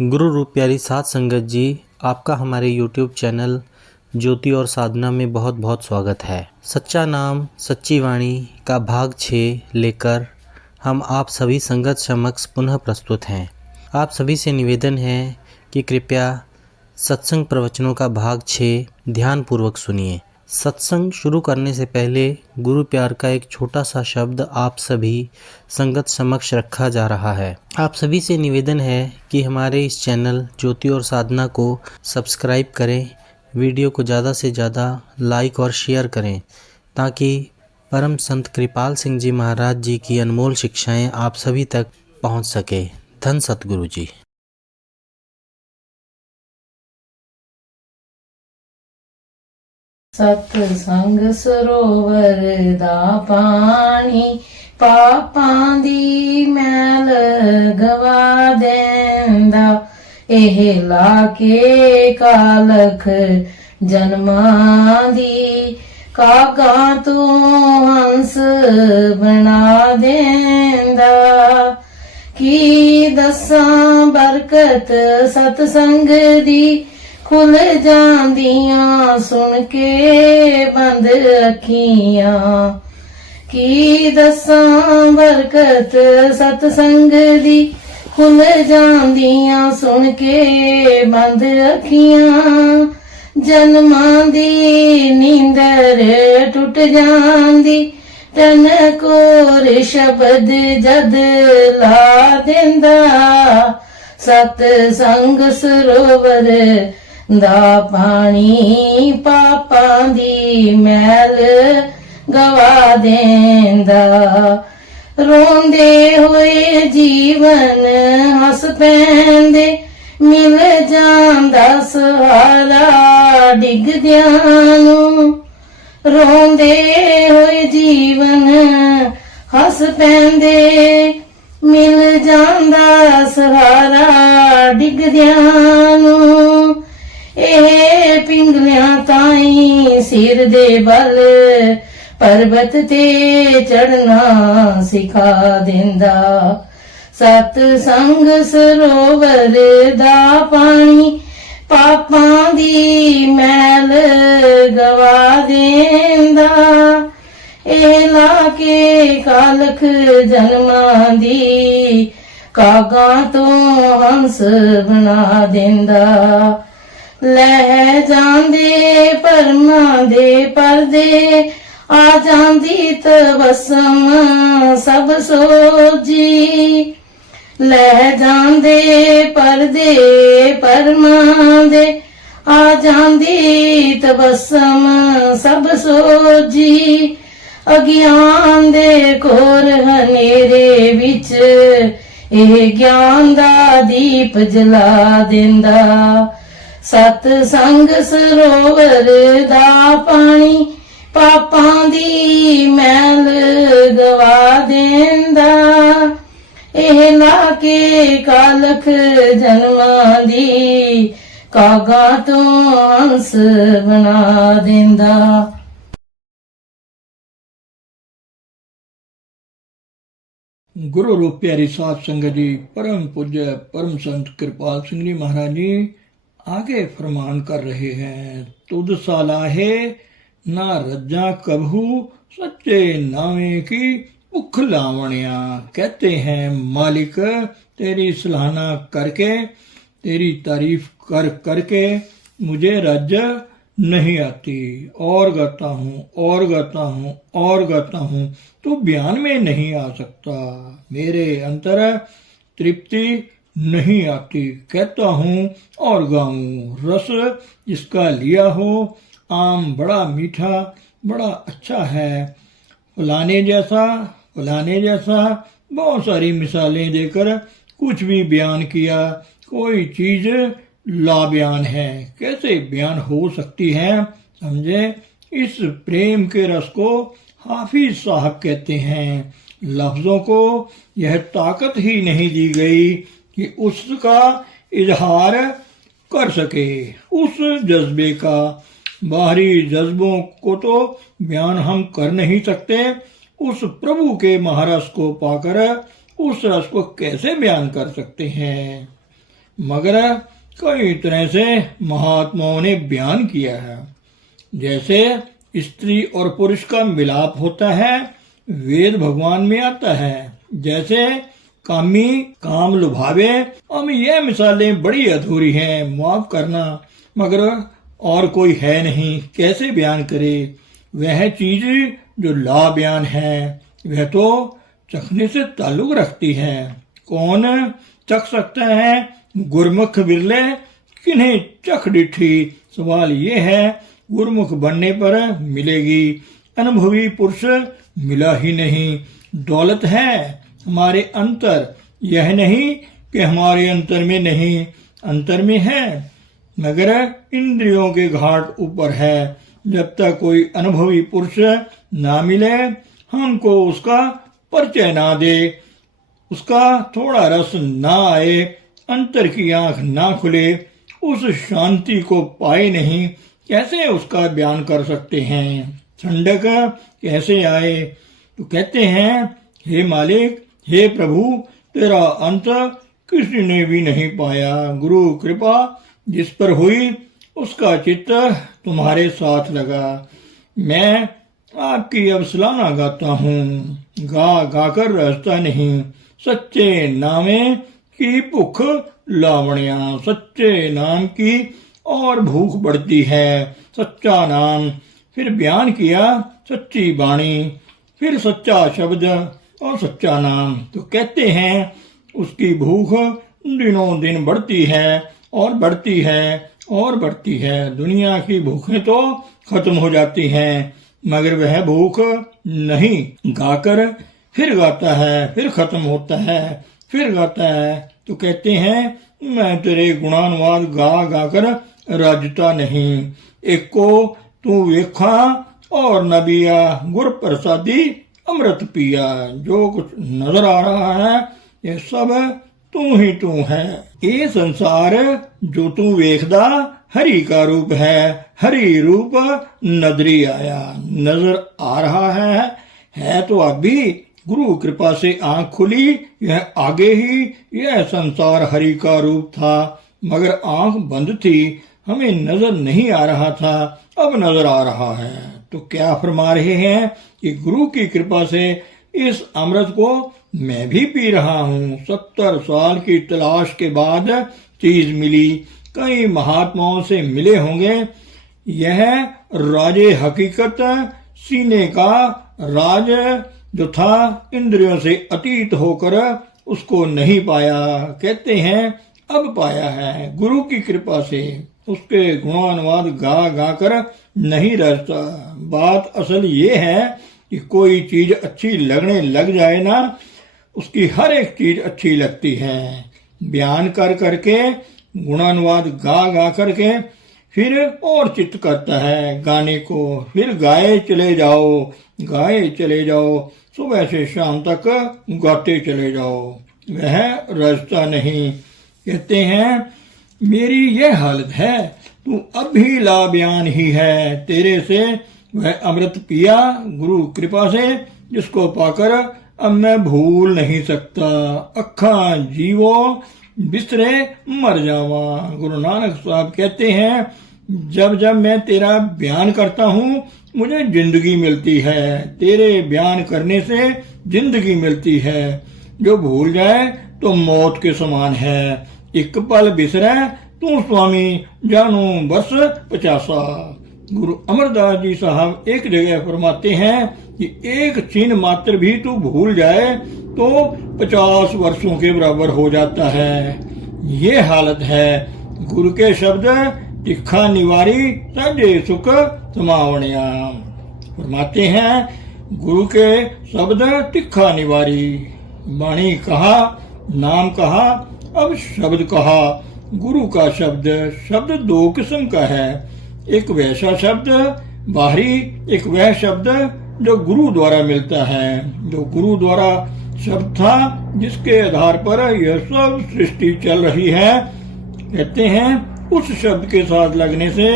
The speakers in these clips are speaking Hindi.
गुरु रूप प्यारी साध संगत जी, आपका हमारे YouTube चैनल ज्योति और साधना में बहुत बहुत स्वागत है। सच्चा नाम सच्ची वाणी का भाग 6 लेकर हम आप सभी संगत समक्ष पुनः प्रस्तुत हैं। आप सभी से निवेदन है कि कृपया सत्संग प्रवचनों का भाग 6 ध्यान पूर्वक सुनिए। सत्संग शुरू करने से पहले गुरु प्यार का एक छोटा सा शब्द आप सभी संगत समक्ष रखा जा रहा है। आप सभी से निवेदन है कि हमारे इस चैनल ज्योति और साधना को सब्सक्राइब करें, वीडियो को ज़्यादा से ज़्यादा लाइक और शेयर करें ताकि परम संत कृपाल सिंह जी महाराज जी की अनमोल शिक्षाएं आप सभी तक पहुंच सके। धन सतगुरु जी। सतसंग सरोवर दा पानी पापां दी मैल गवा देंदा, एह लाके कालख जन्मां दी कागा तू हंस बना देंदा। की दसां बरकत सतसंग दी खुल जांदियां सुन के बंद अखियां। की दसां बरकत सतसंग दी खुल जांदियां सुन के बंद अखियां। जन्मां दी नींदर टुट जांदी, तन कोर शब्द जद ला देंदा। सतसंग सरोवर दा पानी पापां दी मैल गवा देंदा। रोंदे होए जीवन हस पैंदे, मिल जांदा सहारा डिगदियां नूं। रोंदे होए जीवन हस पैंदे, मिल जांदा सहारा डिगदियां नूं। ਇਹ ਪਿੰਗਲਿਆਂ ਤਾਈਂ ਸਿਰ ਦੇ ਬਲ ਪਰਬਤ ਤੇ ਚੜਨਾ ਸਿਖਾ ਦਿੰਦਾ। ਸਤਸੰਗ ਸਰੋਵਰ ਦਾ ਪਾਣੀ ਪਾਪਾਂ ਦੀ ਮੈਲ ਗਵਾ ਦੇਂਦਾ। ਇਹ ਲਾ ਕੇ ਕਾਲਖ ਜਨਮਾਂ ਦੀ ਕਾਗਾਂ ਤੋਂ ਹੰਸ ਬਣਾ ਦਿੰਦਾ। ਲੈ ਜਾਂਦੇ ਪਰਮਾਂ ਦੇ ਪਰਦੇ, ਆ ਜਾਂਦੀ ਤਬਸਮ ਸਭ ਸੋਜੀ। ਲੈ ਜਾਂਦੇ ਪਰਦੇ ਪਰਮਾਂ ਦੇ, ਆ ਜਾਂਦੀ ਤਬਸਮ ਸਭ ਸੋਜੀ। ਅਗਿਆਨ ਦੇ ਘੋਰ ਹਨੇਰੇ ਵਿੱਚ ਇਹ ਗਿਆਨ ਦਾ ਦੀਪ ਜਲਾ ਦਿੰਦਾ। ਸਤਸੰਗ ਸਰੋਵਰ ਦਾ ਪਾਣੀ ਪਾਪਾਂ ਦੀ ਮੈਲ ਗਵਾ ਦੇਂਦਾ। ਇਹ ਲਾ ਕੇ ਕਾਲਖ ਜਨਮਾਂ ਦੀ ਕਾਗਾਂ ਤੋਂ ਹੰਸ ਬਣਾ ਦਿੰਦਾ। गुरु रूप प्यारी साध संगत जी, परम पूज्य परम संत कृपाल सिंह जी महाराज जी आगे फरमान कर रहे हैं। तुद सालाहे ना रज्जा कभू, सच्चे नावे की भुख लावणिया। कहते हैं मालिक तेरी सराहना करके, तेरी तारीफ कर करके मुझे रज नहीं आती। और गाता हूँ और गाता हूँ और गाता हूँ तो बयान में नहीं आ सकता। मेरे अंतर तृप्ति नहीं आती। कहता हूँ और गाऊं। रस जिसका लिया हो आम बड़ा मीठा बड़ा अच्छा है। फलाने जैसा बहुत सारी मिसालें देकर कुछ भी बयान किया। कोई चीज ला बयान है, कैसे बयान हो सकती है? समझे? इस प्रेम के रस को हाफिज साहब कहते हैं। लफ्जों को यह ताकत ही नहीं दी गई कि उसका इजहार कर सके। उस जज्बे का, बाहरी जज्बों को तो बयान हम कर नहीं सकते। उस प्रभु के महारस को पाकर उस रस को कैसे बयान कर सकते हैं? मगर कई तरह से महात्माओं ने बयान किया है। जैसे स्त्री और पुरुष का मिलाप होता है, वेद भगवान में आता है। जैसे कामी काम लुभावे, हम यह मिसालें बड़ी अधूरी हैं, माफ करना, मगर और कोई है नहीं, कैसे बयान करे। वह चीज जो ला बयान है वह तो चखने से ताल्लुक रखती है। कौन चख सकता है? गुरमुख बिरले किन्हें चख डिठी। सवाल ये है, गुरमुख बनने पर मिलेगी, अनुभवी पुरुष मिला ही नहीं। दौलत है हमारे अंतर, यह नहीं कि हमारे अंतर में नहीं, अंतर में है, मगर इंद्रियों के घाट ऊपर है। जब तक कोई अनुभवी पुरुष ना मिले, हमको उसका परिचय ना दे, उसका थोड़ा रस ना आए, अंतर की आंख ना खुले, उस शांति को पाए नहीं, कैसे उसका बयान कर सकते हैं। ठंडक कैसे आए? तो कहते हैं, हे मालिक, हे प्रभु, तेरा अंत किसी ने भी नहीं पाया। गुरु कृपा जिस पर हुई उसका चित्त तुम्हारे साथ लगा। मैं आपकी अब सलाना गाता हूँ, गा गाकर रहता नहीं। सच्चे नामे की भूख लावण्या, सच्चे नाम की और भूख बढ़ती है। सच्चा नाम, फिर बयान किया सच्ची वाणी, फिर सच्चा शब्द और सच्चा नाम। तो कहते हैं उसकी भूख दिनों दिन बढ़ती है और बढ़ती है और बढ़ती है। दुनिया की भूखें तो खत्म हो जाती हैं, मगर वह भूख नहीं। गाकर फिर गाता है, फिर खत्म होता है, फिर गाता है। तो कहते हैं, मैं तेरे गुणानुवाद गा गाकर राजता नहीं। एक को तू वेखा और नबिया, गुर प्रसादी अमृत पिया। जो कुछ नजर आ रहा है ये सब तू ही तू है। ये संसार जो तू वेखदा हरि का रूप है, हरि रूप नजरी आया। नजर आ रहा है तो अभी गुरु कृपा से आंख खुली। यह आगे ही यह संसार हरि का रूप था, मगर आंख बंद थी, हमें नजर नहीं आ रहा था, अब नजर आ रहा है। तो क्या फरमा रहे हैं कि गुरु की कृपा से इस अमृत को मैं भी पी रहा हूँ। 70 साल की तलाश के बाद चीज मिली। कई महात्माओं से मिले होंगे, यह राजे हकीकत सीने का राज जो था इंद्रियों से अतीत होकर उसको नहीं पाया। कहते हैं अब पाया है गुरु की कृपा से। उसके गुणानुवाद गा गा कर नहीं रहता। बात असल ये है कि कोई चीज अच्छी लगने लग जाए ना, उसकी हर एक चीज अच्छी लगती है। बयान कर करके, गुणानुवाद गा गा करके फिर और चित्त करता है गाने को। फिर गाए चले जाओ, गाए चले जाओ, सुबह से शाम तक गाते चले जाओ, वह रजता नहीं। कहते हैं मेरी यह हालत है, तू अब भी ला बयान ही है। तेरे से वह अमृत पिया गुरु कृपा से, जिसको पाकर अब मैं भूल नहीं सकता। अखा जीवो बिस्तरे मर जावा। गुरु नानक साहब कहते हैं जब जब मैं तेरा बयान करता हूँ मुझे जिंदगी मिलती है। तेरे बयान करने से जिंदगी मिलती है। जो भूल जाए तो मौत के समान है। एक पल बिसरे तू स्वामी जानू बस 50। गुरु अमरदास जी साहब एक जगह फरमाते हैं कि एक चिन्ह मात्र भी तू भूल जाए तो 50 वर्षों के बराबर हो जाता है। ये हालत है। गुरु के शब्द तिखा निवारी सजे सुख समावणिया। फरमाते हैं गुरु के शब्द तिखा निवारी। वाणी कहा, नाम कहा, अब शब्द कहा। गुरु का शब्द, शब्द दो किस्म का है। एक वैसा शब्द बाहरी, एक वह शब्द जो गुरु द्वारा मिलता है। जो गुरु द्वारा शब्द था जिसके आधार पर यह सब सृष्टि चल रही है, कहते हैं उस शब्द के साथ लगने से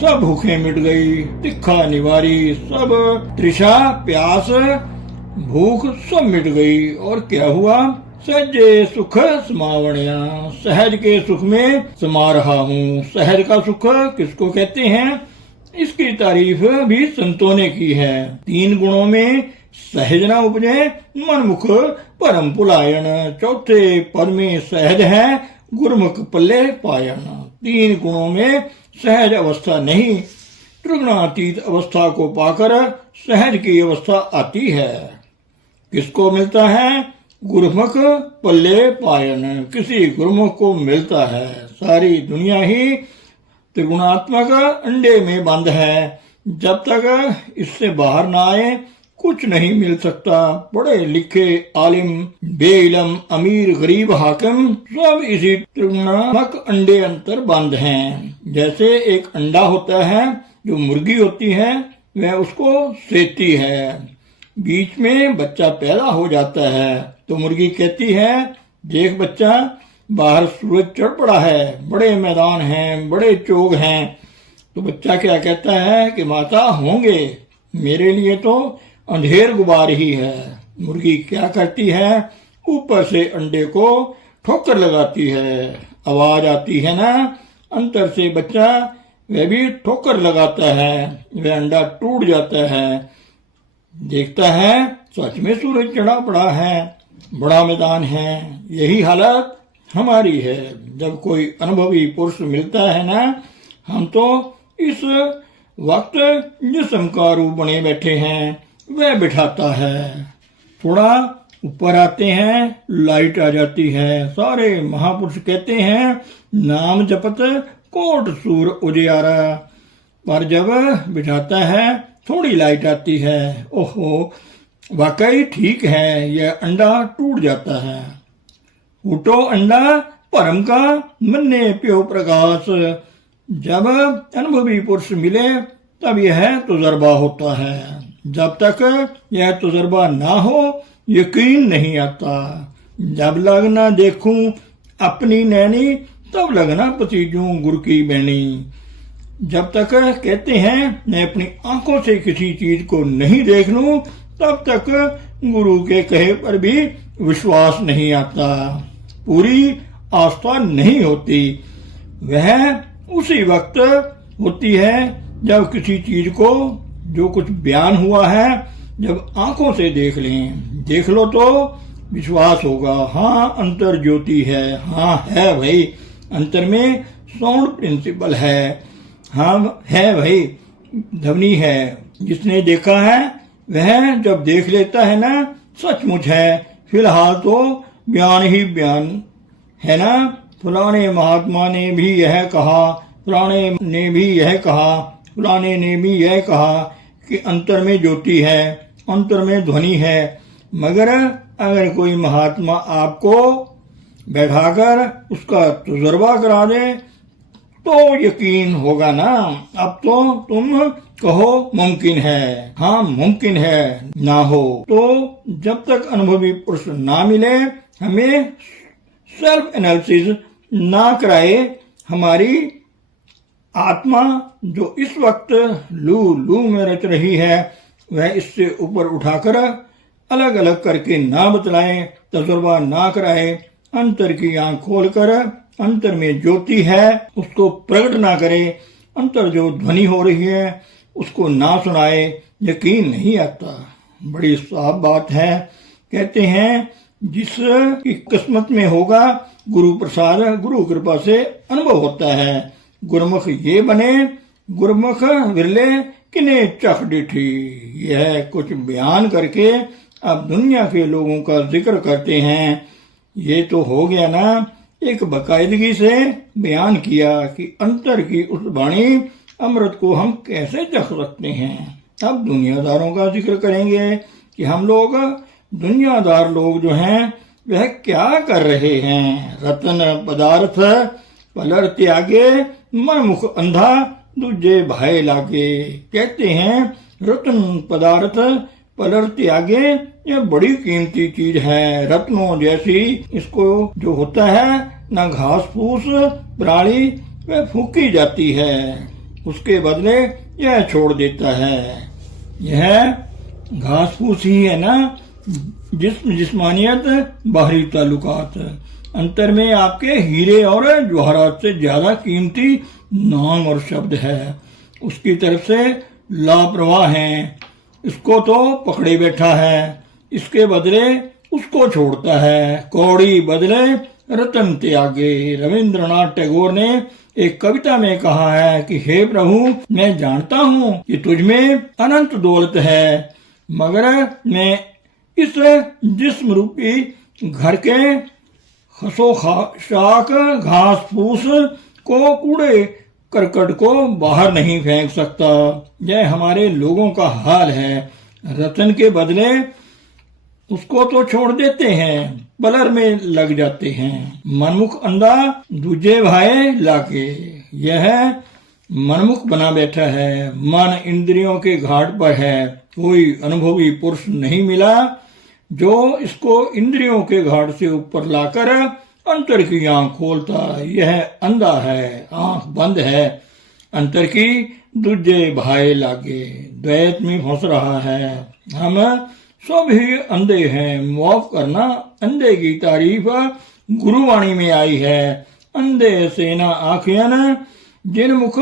सब भूखें मिट गई। तिखा निवारी, सब तृषा प्यास भूख सब मिट गई और क्या हुआ? सहजे सुख समावणिया, सहज के सुख में समा रहा हूँ। सहज का सुख किसको कहते हैं? इसकी तारीफ भी संतों ने की है। 3 गुणों में सहज न उपजे, मनमुख परम पुलायन। चौथे पद में सहज है, गुरमुख पल्ले पायन। 3 गुणों में सहज अवस्था नहीं, त्रिगुणातीत अवस्था को पाकर सहज की अवस्था आती है। किसको मिलता है? गुरुमुख पल्ले पायन, किसी गुरुमुख को मिलता है। सारी दुनिया ही त्रिगुणात्मक अंडे में बंद है। जब तक इससे बाहर ना आए कुछ नहीं मिल सकता। पढ़े लिखे आलिम बेइलम अमीर गरीब हाकिम सब इसी त्रिगुणात्मक अंडे अंतर बंद हैं। जैसे एक अंडा होता है, जो मुर्गी होती है वह उसको सेती है। बीच में बच्चा पैदा हो जाता है तो मुर्गी कहती है, देख बच्चा, बाहर सूरज चढ़ पड़ा है, बड़े मैदान हैं, बड़े चोग हैं। तो बच्चा क्या कहता है कि माता होंगे, मेरे लिए तो अंधेर गुबार ही है। मुर्गी क्या करती है? ऊपर से अंडे को ठोकर लगाती है, आवाज आती है ना, अंतर से बच्चा वह भी ठोकर लगाता है, वह अंडा टूट जाता है। देखता है सच में सूरज चढ़ा पड़ा है, बड़ा मैदान है। यही हालत हमारी है। जब कोई अनुभवी पुरुष मिलता है ना, हम तो इस वक्त जिस्म का रूप बने बैठे हैं वह बिठाता है। थोड़ा ऊपर आते हैं, लाइट आ जाती है। सारे महापुरुष कहते हैं, नाम जपत कोट सूर उजियारा। पर जब बिठाता है थोड़ी लाइट आती है, ओहो वाकई ठीक है, यह अंडा टूट जाता है। फूटो अंडा परम का मन्ने प्यो प्रकाश। जब अनुभवी पुरुष मिले तब यह तजुर्बा होता है। जब तक यह तजुर्बा ना हो यकीन नहीं आता। जब लगना देखूं अपनी नैनी, तब लगना पसीजूं गुरु की बैनी। जब तक कहते हैं मैं अपनी आंखों से किसी चीज को नहीं देख लूं, तब तक गुरु के कहे पर भी विश्वास नहीं आता, पूरी आस्था नहीं होती। वह उसी वक्त होती है जब किसी चीज को, जो कुछ बयान हुआ है, जब आंखों से देख लें। देख लो तो विश्वास होगा, हाँ अंतर ज्योति है, हाँ है भाई, अंतर में साउंड प्रिंसिपल है, हाँ है भाई, ध्वनि है। जिसने देखा है वह जब देख लेता है ना, सचमुच है। फिलहाल तो बयान ही बयान है ना, फलाने महात्मा ने भी यह कहा, फलाने ने भी यह कहा, फलाने ने भी यह कहा कि अंतर में ज्योति है, अंतर में ध्वनि है। मगर अगर कोई महात्मा आपको बैठाकर उसका तजुर्बा करा दे तो यकीन होगा ना। अब तो तुम कहो मुमकिन है, हाँ मुमकिन है, ना हो। तो जब तक अनुभवी पुरुष ना मिले, हमें सेल्फ एनालिसिस ना कराए, हमारी आत्मा जो इस वक्त लू लू में रच रही है वह इससे ऊपर उठाकर अलग अलग करके ना बतलाए, तजुर्बा ना कराए। अंतर की आंख खोलकर अंतर में ज्योति है उसको प्रकट ना करे, अंतर जो ध्वनि हो रही है उसको ना सुनाए, यकीन नहीं आता। बड़ी साफ बात है। कहते हैं जिसकी किस्मत में होगा गुरु प्रसाद, गुरु कृपा से अनुभव होता है। गुरमुख ये बने, गुरमुख विरले किने चख डिठी। यह कुछ बयान करके अब दुनिया के लोगों का जिक्र करते हैं। ये तो हो गया ना, एक बाकायदगी से बयान किया कि अंतर की उस वाणी अमृत को हम कैसे चख सकते हैं। अब दुनियादारों का जिक्र करेंगे कि हम लोग दुनियादार लोग जो हैं वह क्या कर रहे हैं। रतन पदार्थ पलर त्यागे, मन मुख अंधा दूजे भाई लागे। कहते हैं रत्न पदार्थ पलर त्यागे, यह बड़ी कीमती चीज है, रत्नों जैसी। इसको जो होता है ना घास फूस प्राणी वह फूकी जाती है, उसके बदले यह छोड़ देता है। यह घास फूस ही है ना जिस्म जिस्मानियत बाहरी ताल्लुकात, अंतर में आपके हीरे और जवाहरात से ज्यादा कीमती नाम और शब्द है। उसकी तरफ से लापरवाह हैं, इसको तो पकड़े बैठा है, इसके बदले उसको छोड़ता है। कौड़ी बदले रतन त्यागे। रविंद्रनाथ टैगोर ने एक कविता में कहा है कि हे प्रभु, मैं जानता हूँ कि तुझ में अनंत दौलत है, मगर मैं इस जिस्म रूपी घर के खसोखाशाक घास फूस को, कूड़े करकट को बाहर नहीं फेंक सकता। यह हमारे लोगों का हाल है। रतन के बदले उसको तो छोड़ देते हैं, बलर में लग जाते हैं। मनमुख अंधा दूजे भाई लाके, यह मनमुख बना बैठा है। मन इंद्रियों के घाट पर है, कोई अनुभवी पुरुष नहीं मिला जो इसको इंद्रियों के घाट से ऊपर लाकर अंतर की आंख खोलता। यह अंधा है, आंख बंद है, अंतर की दूजे भाई लागे, द्वैत में फंस रहा है। हम सब ही अंधे हैं, माफ करना। अंधे की तारीफ गुरुवाणी में आई है। अंधे सेना आखियन जिन मुख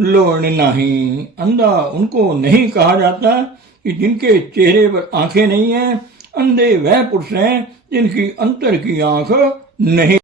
लोण नहीं। अंधा उनको नहीं कहा जाता कि जिनके चेहरे पर आंखें नहीं हैं। अंधे वह पुरुष हैं जिनकी अंतर की आंख नहीं।